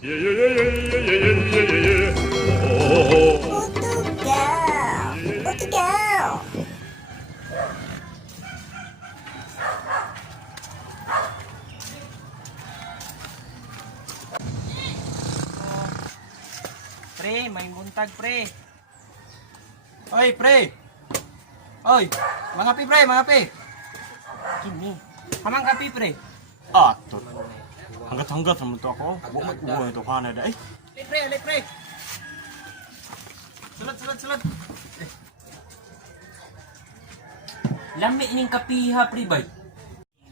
Yeah, yeah, yeah, yeah, yeah, yeah, yeah, yeah, yeah. Oh. Portugal! Portugal! Pre, may buntag pre. Oy, pre. Oy, mga pi pre, mga pi. Kini. Kamang kapi pre. Ah, tot. Hanggat-hanggat naman to ako. Huwag mag-uwa ito Canada eh. Ale pre. Sulat. Lami ning kapiha pre bay.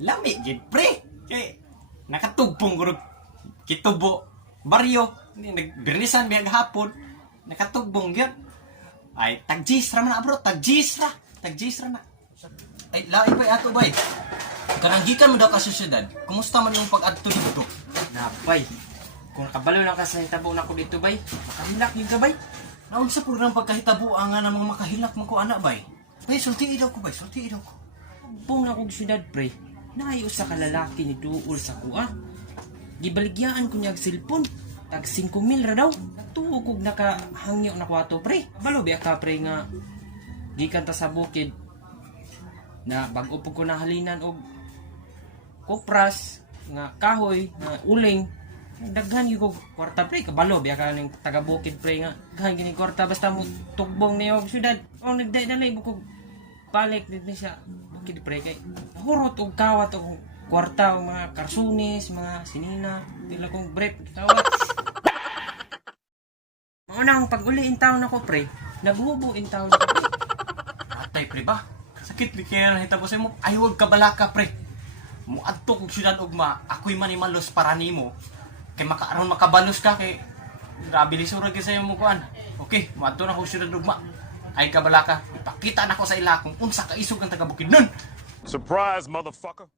Lami, gid pre. Nakatugpong ko kitubo. Baryo. Nagbirnisan biyag hapon. Nakatugbong yun. Ay, tagjisra man na bro. Tagjisra na. Ay, lain bay ato bay. Kanang gikan mo daw ka sa syudad. Kumusta man yung pag-adto dito? Napay. Kung nakabalo lang ka sa hitabo na ko dito bay, makahilak yun ka bay. Naon sa program pagkahitabo nga na mga makahilak mo ko anak bay. Bay, sulti idaw ko bay. Pong na kong syudad pre, naayo sa kalalaki ni Duol sa kuha. Gibaligyaan ko niya ang silpon. Tag 5,000 ra daw. Natuo kog nakahangyo na kwato pre. Balo biya ka pre nga gikan ta sa bukid na bag-o po ko nahalinan og kopras nga kahoy nga uling. Daghan gyud ko kwarta pre, kabalo biya ka ning taga bukid pre nga daghan gini kwarta basta mo tugbong niyo og syudad. O nagday ko balik dito siya bukid pre kay hurot og kawat og kwarta og mga karsunis, mga sinina, dila kong brief kawat. Maunang pag-uli in town ako pre, naghubo in town ako pre. Atay pre ba? Sakit di kaya nahitabo sa mo. Ay, huwag kabalaka pre. Muadto kong syudad ugma. Ako'y manimalos para nimo. Kay makaaron makabalos ka kay grabe li surag sa mo kuan. Okay, muadto na kong syudad ugma. Ay kabalaka, ipakita na ko sa ila kung unsa ka isog ang taga Bukidnon. Surprise, motherfucker.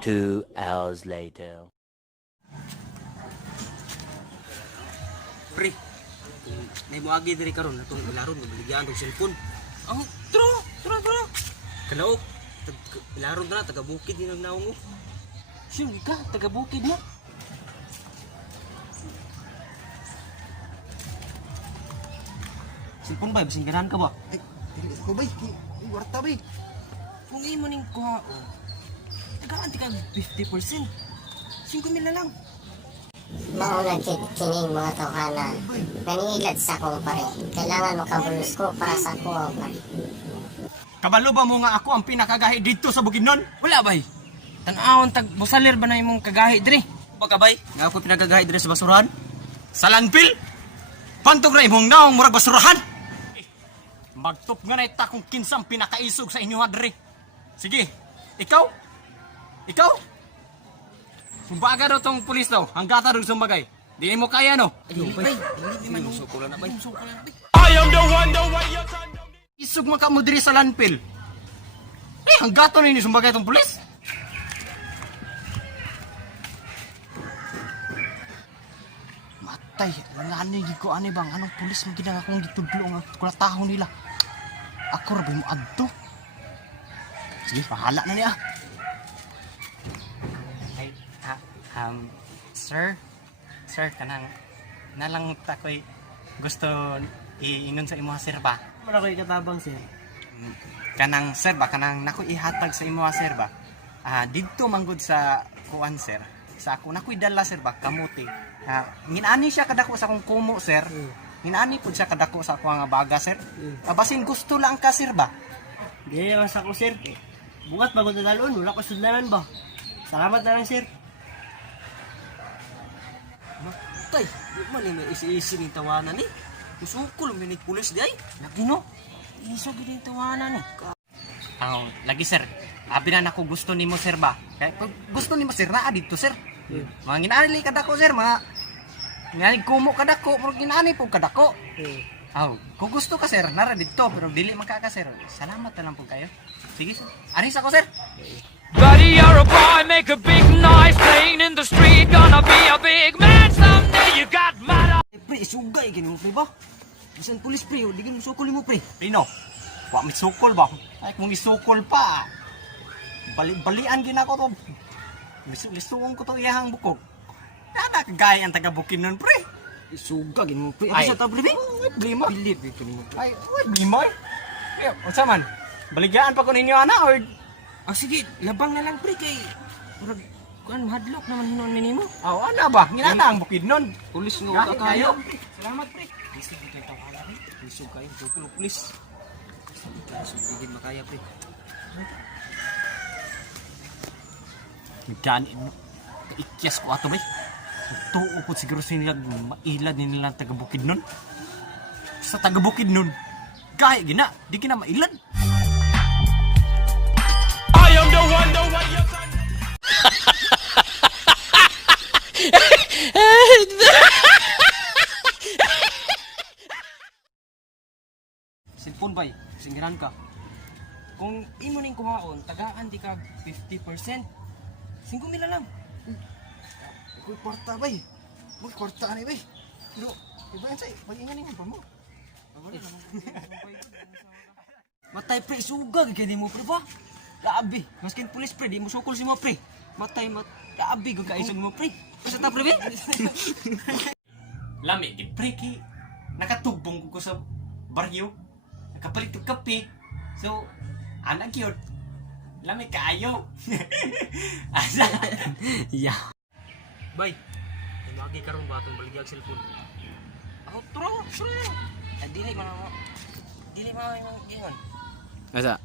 2 hours later. Pre, may muagi diri karon natong ilaron nga baligyan og cellphone. Ang tro. Kalaok, ilaron na taga bukid ni nagnaong. Siyempre ka, taga bukid mo. Cellphone ba bising ganahan ka ba? Ay, dili ko bay, warta bay. Kung imo ning kuha, tagaan ti ka 50%. 5,000 na lang. Mauna kining mga tawhana. Nangilat sa akong pare. Kailangan makabulos ko para sa kuha pare. Kabalo ba mo nga ako ang pinakagahi dito sa Bukidnon? Wala bay. Tan-awon tag busalir ba na imong kagahi diri? Pagkabay, nga ako pinagagahay diri sa basurahan. Sa landfill? Pantog na imong naong murag basurahan? Magtup nga na ita kung kinsang pinakaisog sa inyo hadri. Sige, ikaw? Sumbaga daw tong pulis daw, hanggata daw sumbagay. Di mo kaya no? Dili bay. Dili man Sukulan na ba? I am the one, the way you turn. Isog man ka mo diri sa landfill. Hanggato na ini sumbagay tong pulis. Matay, langani gid ko ani bang anong pulis mo gid ang akong gitudlo nga kulataho nila. Ako ra ba mo adto? Sige, pahala na niya. Ay, sir, kanang nalang takoy gusto iingon sa imo sir ba? Wala ko ikatabang sir. Kanang sir ba kanang nako ihatag sa imo sir ba? Didto manggod sa kuan sir. Sa ako nakoy dala sir ba kamuti. Ginani siya kadako sa akong kumo sir. Ginani pud siya kadako sa ako nga baga sir. Basin gusto lang ka sir ba? Dili lang sa ko sir. Bukat bago na dalon, wala ko sudlanan ba? Salamat na lang sir. Matay, di man ni may isi-isi ni tawanan ni. Musukol minit pulis di ay. Lagi no. Iso gid yung tawanan eh. Lagi sir. Abi na nako gusto nimo sir ba? Kay pag gusto nimo sir naa dito sir. Mga ginani kadako sir, mga ginani kumo kadako, pero ginani po kadako. Kung gusto ka sir, nara dito, pero dili man ka sir. Salamat na lang po kayo. Sige sir. Aris ako sir. Buddy, you're a boy, make a big noise playing in the street. Gonna be a big man someday. You got mad. Pre, isugay gini mo pre ba? Bisan pulis pre, di gyud musukol mo pre. Pino, wa misukol ba? Ay kung isukol pa. Bali-balian gin ako to. Lisuon ko to iyahang bukog. Nana kagaya ang taga Bukidnon pre. Isuga gid mo pre. Ay. Asa ta pre? Blima. Believe ito nimo. Ay, what blima? Eh, unsa man? Baligyaan pa ko ninyo ana or Ah sige, labang na lang pre kay murag kuan mahadlok naman hinon ni nimo. ana ba? Ginana ang Bukidnon. Pulis nga Gahi uta kayo. Salamat pre. Isig kita tawala pre. Isog kayo, tutulo pulis. Isog gid makaya pre. Gani no. Ikyas ko ato bay. Tuo ko siguro sa nila mailad ni nila ang taga Bukidnon. Sa taga Bukidnon. Gaya gina, di kina mailad. I am the one, the one you can. Cellphone bay, singiran ka. Kung imo ning kuhaon, tagaan di ka 50%. 5,000 lang. Uy, kwarta bay. Uy, kwarta ani bay. Pero, iba yan sa'yo. Pag-ingan ninyo pa mo. Matay pre, suga gid mo pre ba? Labi, maskin pulis pre, di mo sukol si mo pre. Matay labi gud ka isog mo pre. Asa ta pre be? Lami di pre ki nakatugbong ko sa baryo. Nakapalit og kape. So, anak yun. Lami kaayo. Asa? Yeah. Bay, agi karon ba atong baligyag cellphone? Ako tro. Dili man mo. Dili man mo ingon. Asa?